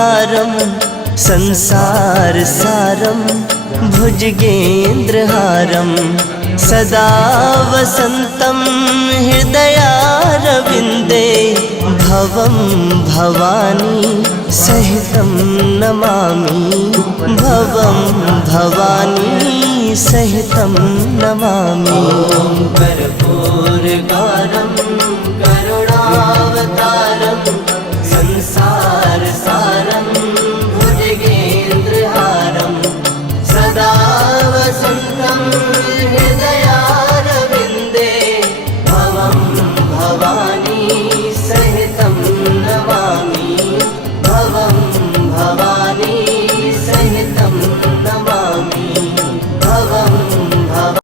अवतारं संसारसारं भुजगेन्द्रहारं सदा वसन्तं हृदयारविन्दे भवं भवानी सहितं नमामि भवं भवानी सहितं नमामि कर्पूरकारं